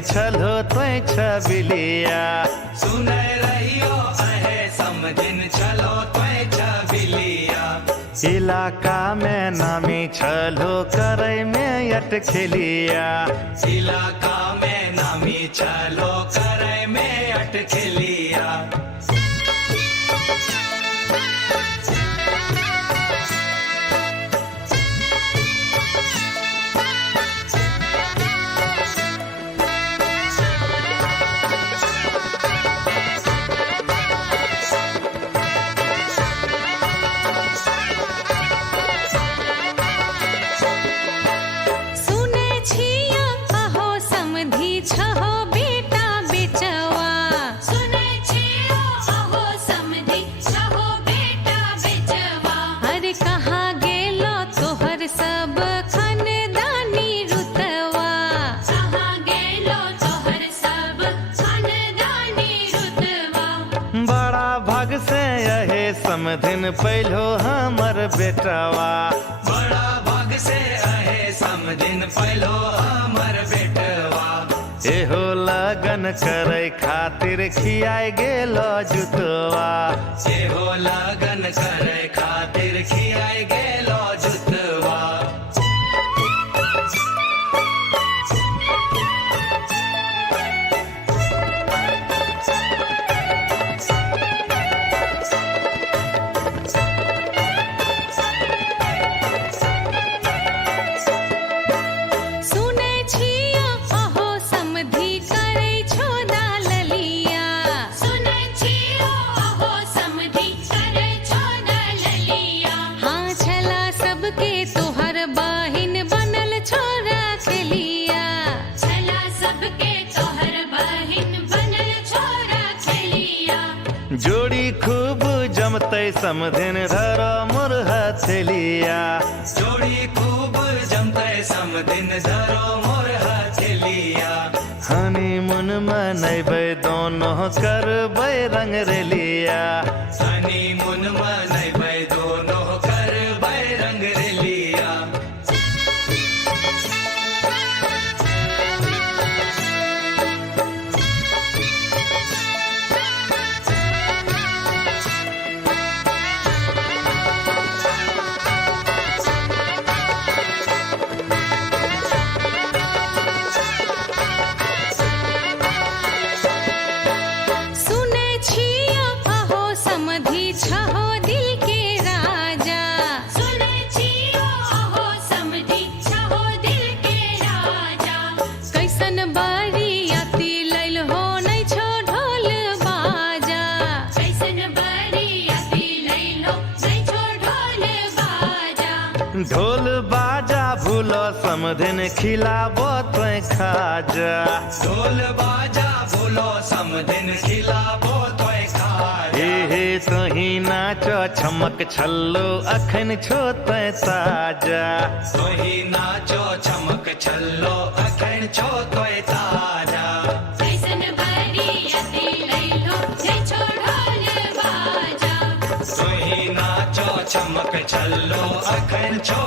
छलो तोय छबिलिया। सुनै रहियो अहे समधिन छलो तोय छबिलिया। इलाका में नामी छलो करे में अटखेलिया। इलाका में नामी छलो करे में अटखेलिया। समधिन पहलो हमर बेटवा। बड़ा भाग से अहे समधिन पहलो हमर बेटवा। एहो लगन करे खातिर खियाए गेलो जुतवा। एहो लगन करे खातिर खियाए गेलो जुतवा। जोड़ी खूब जमते समधिन धरो मोर हथेलिया। जोड़ी खूब जमते समधिन धरो मोर हथेलिया। हनीमून मनैबै दोनों करबै रंग रेलिया। हनीमून मनैबै दोनों करबै रंग रेलिया। ढोल बाजा भूलो समधिन खिलाबो तोय खाजा। ढोल बाजा भूलो समधिन खिलाबो तोय खाजा। हे तोही नाचो छमक छल्लो अखन छो तोय ताजा। तोही नाचो छमक छल्लो अखन छो तोय ताजा। कैसन बरियाती लैलो जय छो ढोल बाजा। तोही नाचो छमक छल्लो अखन छो